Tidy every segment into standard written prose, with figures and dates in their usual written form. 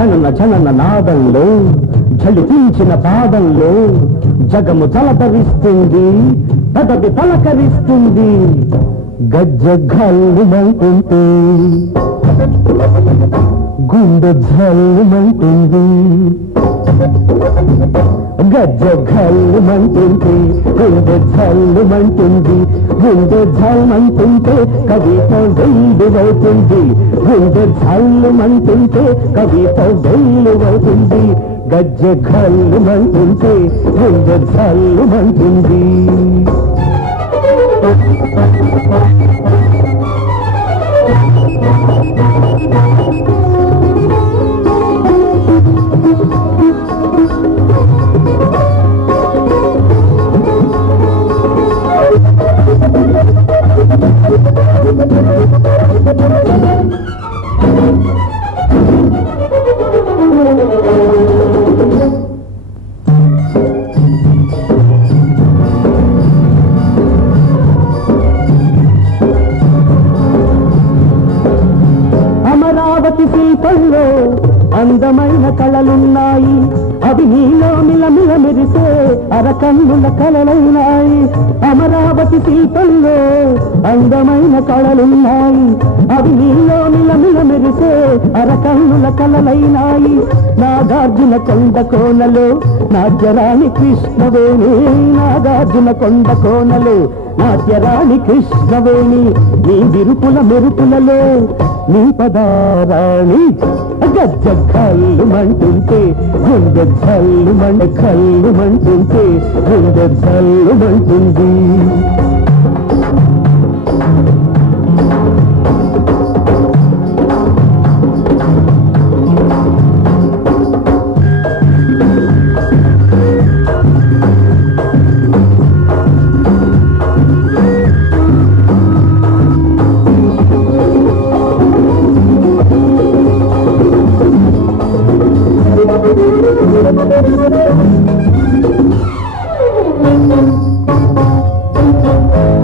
జనన జనన నాదంలో జలిపించిన పాదంలో జగము జలధరిస్తుంది పదవి పలకరిస్తుంది గజ్జ గల్లుమంటుంది గుండె జల్లుమంటుంది గజ్జ గల్లుమంటుంది గుండె జల్లుమంటుంది గుండె జల్లుమంటుంటే కవిత వెల్లువవుతుంది గుండె జల్లుమంటుంటే కవిత వెల్లువవుతుంది గజ్జ గల్లుమంటుంటే గుండె జల్లుమంటుంది అమరావతి శిల్పంలో అందమైన కళలున్నాయి అవి నీలో మిలమిల మెరిసే అరకన్నుల కళలైనాయి అమరావతి శిల్పంలో అందమైన కళలున్నాయి అవి నీలో మిలమిల మెరిసే అరకన్నుల కళలైనాయి నాగార్జున కొండ కోనలో నాట్యరాణి కృష్ణవేణి నాగార్జున కొండ కోనలో నాట్యరాణి కృష్ణవేణి నీ విరుపుల మెరుపులలో నీ పదారాణి గజ్జ గల్లుమంటుంటే గుండె కల్లుమంటుంటే గుండె జల్లుమంటుంది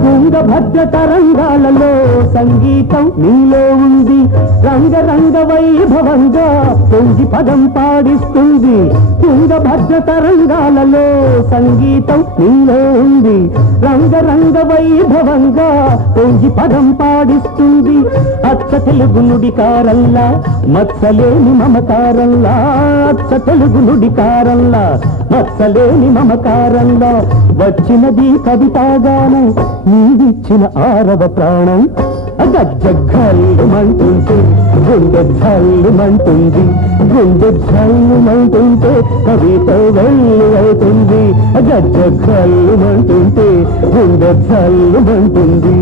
తుంగభద్ర తరంగాలలో సంగీతం నీలో ఉంది రంగరంగ వైభవంగా పొంగి పదం పాడిస్తుంది తుంగభద్ర తరంగాలలో సంగీతం నీలో ఉంది రంగరంగ వైభవంగా పొంగి పదం పాడిస్తుంది అచ్చ తెలుగు నుడికారల్లా మత్సలేని మమకారల్లా అచ్చ తెలుగు నుడికారల్లా మత్సలేని మమకారంలో వచ్చినది కవితాగానం నీవిచ్చిన ఆరవ ప్రాణం గజ్జ గల్లుమంటుంటే గుండె జల్లుమంటుంది గుండె జల్లుమంటుంటే కవిత వెల్లువవుతుంది గజ్జ గల్లుమంటుంటే గుండె జల్లుమంటుంది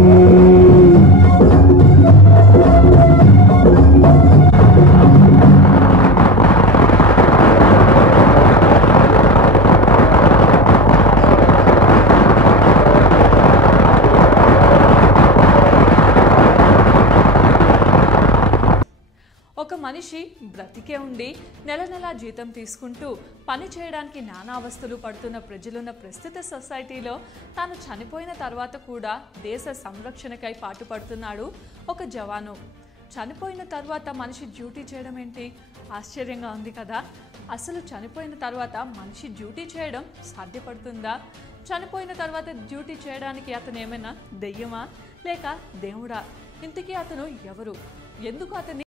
ఒక మనిషి బ్రతికే ఉండి నెల నెలా జీతం తీసుకుంటూ పని చేయడానికి నానా అవస్థలు పడుతున్న ప్రజలున్న ప్రస్తుత సొసైటీలో తాను చనిపోయిన తర్వాత కూడా దేశ సంరక్షణకై పాటుపడుతున్నాడు ఒక జవాను. చనిపోయిన తర్వాత మనిషి డ్యూటీ చేయడం ఏంటి? ఆశ్చర్యంగా ఉంది కదా. అసలు చనిపోయిన తర్వాత మనిషి డ్యూటీ చేయడం సాధ్యపడుతుందా? చనిపోయిన తర్వాత డ్యూటీ చేయడానికి అతను ఏమైనా దెయ్యమా లేక దేవుడా? ఇంతకీ అతను ఎవరు? ఎందుకు అతన్ని